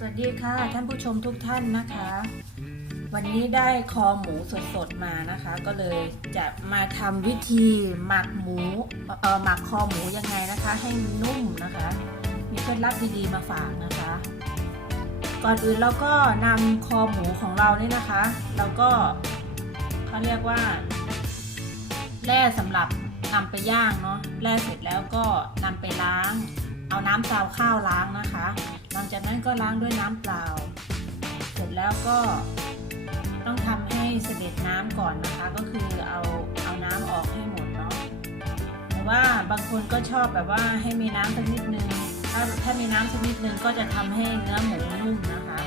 สวัสดีค่ะ ท่านผู้ชมทุกท่านนะคะ วันนี้ได้คอหมูสดๆมานะคะ ก็เลยจะมาทำวิธีหมักหมูเอ่อหมักคอหมูยังไงนะคะ ให้มันนุ่มนะคะ มีเคล็ดลับดีๆมาฝากนะคะ ก่อนอื่นเราก็นำคอหมูของเรานี่นะคะ เราก็เขาเรียกว่าแร่สำหรับนำไปย่างเนาะแร่เสร็จแล้วก็นำไปล้าง เอาน้ำซาข้าวล้างนะคะ หลังจากนั้นก็ล้างด้วยน้ำเปล่า เสร็จแล้วก็ต้องทำให้เสด็จน้ำก่อนนะคะ ก็คือเอาเอาน้ำออกให้หมดเนาะแต่ว่าบางคนก็ชอบแบบว่าให้มีน้ำสักนิดนึงถ้าถ้ามีน้ำสักนิดนึงก็จะทำให้เนื้อหมูนุ่มนะคะ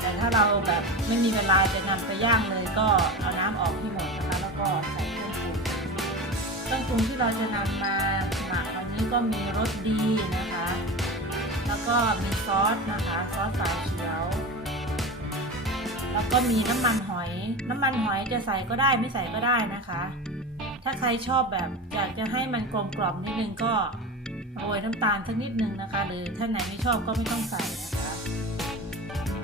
แต่ถ้าเราแบบไม่มีเวลาจะนำไปย่างเลยก็เอาน้ำออกให้หมดนะคะ แล้วก็ใส่เครื่องปรุงเครื่องปรุงที่เราจะนำมา ก็มีรสดีนะคะ แล้วก็มีซอสนะคะ ซอสฝาเขียว แล้วก็มีน้ำมันหอย น้ำมันหอยจะใส่ก็ได้ไม่ใส่ก็ได้นะคะ ถ้าใครชอบแบบอยากจะให้มันกลมกล่อมนิดนึงก็โรยน้ำตาลสักนิดนึงนะคะ หรือท่านไหนไม่ชอบก็ไม่ต้องใส่นะคะ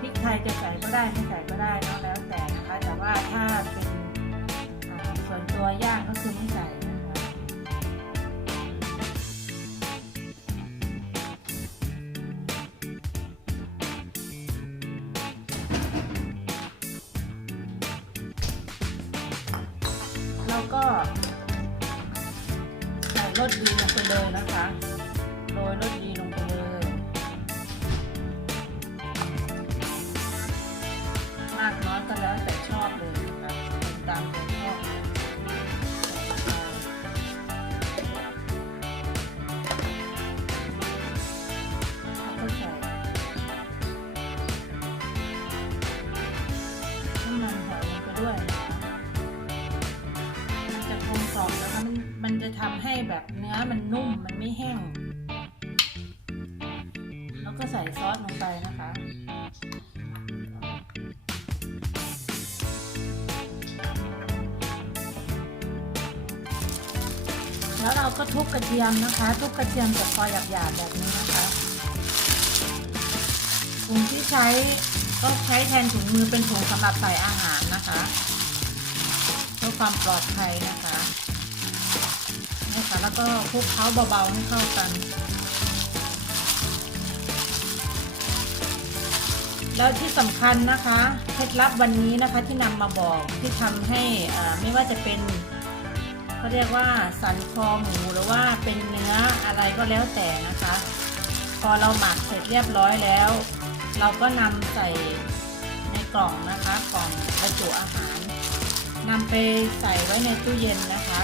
พริกไทยจะใส่ก็ได้ไม่ใส่ก็ได้นอะแล้วแต่นะคะ แต่ว่าถ้าเป็นส่วนตัวย่างก็คือไม่ใส่ แล้วก็ใส่รสดีลงไปเลยนะคะโรยรสดี มันจะทำให้แบบเนื้อมันนุ่มมันไม่แห้ง แล้วก็ใส่ซอสลงไปนะคะแล้วเราก็ทุบกระเทียมนะคะ ทุบกระเทียมกับคอหยาบๆแบบนี้นะคะถุงที่ใช้ก็ใช้แทนถุงมือเป็นถุงสำหรับใส่อาหารนะคะเพื่อความปลอดภัยนะคะ นี่ค่ะแล้วก็คลุกเคล้าเบาๆให้เข้ากัน แล้วที่สำคัญนะคะเคล็ดลับวันนี้นะคะที่นำมาบอกที่ทำให้อ่าไม่ว่าจะเป็นเขาเรียกว่าสันคอหมูหรือว่าเป็นเนื้ออะไรก็แล้วแต่นะคะ พอเราหมักเสร็จเรียบร้อยแล้ว เราก็นำใส่ในกล่องนะคะกล่องบรรจุอาหารนำไปใส่ไว้ในตู้เย็นนะคะ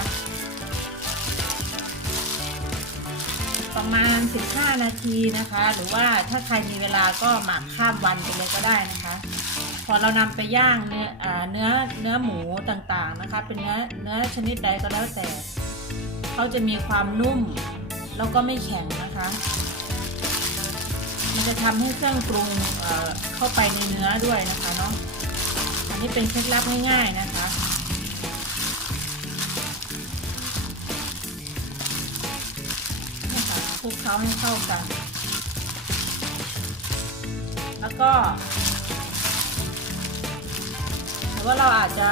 ประมาณ 15 นาทีนะคะ หรือว่าถ้าใครมีเวลาก็หมักข้ามวันไปเลยก็ได้นะคะ พอเรานำไปย่างเนื้ออเนื้อเนื้อหมูต่างๆนะคะ เป็นเนื้อเนื้อชนิดใดก็แล้วแต่เขาจะมีความนุ่มแล้วก็ไม่แข็งนะคะมันจะทำให้เครื่องปรุงเข้าไปในเนื้อด้วยนะคะเนาะอันนี้เป็นเคล็ดลับง่ายๆนะคะ คลุกเคล้าให้เข้ากัน แล้วก็หรือว่าเราอาจจะ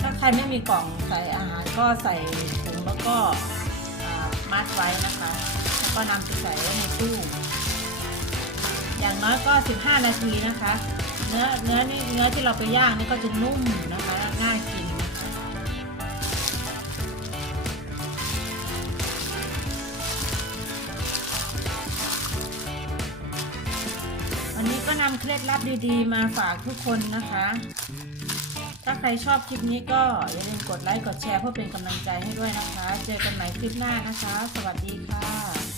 ถ้าใครไม่มีกล่องใส่อาหารก็ใส่ถุงแล้วก็อ่ามัดไว้นะคะ แล้วก็นำไปใส่ไว้ในตู้ อย่างน้อยก็ 15 นาทีนะคะ เนื้อเนื้อนี่เนื้อที่เราไปย่างนี่ก็จะนุ่มนะคะง่ายกินำเคล็ดลับดีๆ มาฝากทุกคนนะคะ ถ้าใครชอบคลิปนี้ก็อย่าลืมกดไลค์กดแชร์เพื่อเป็นกำลังใจให้ด้วยนะคะ เจอกันใหม่คลิปหน้านะคะ สวัสดีค่ะ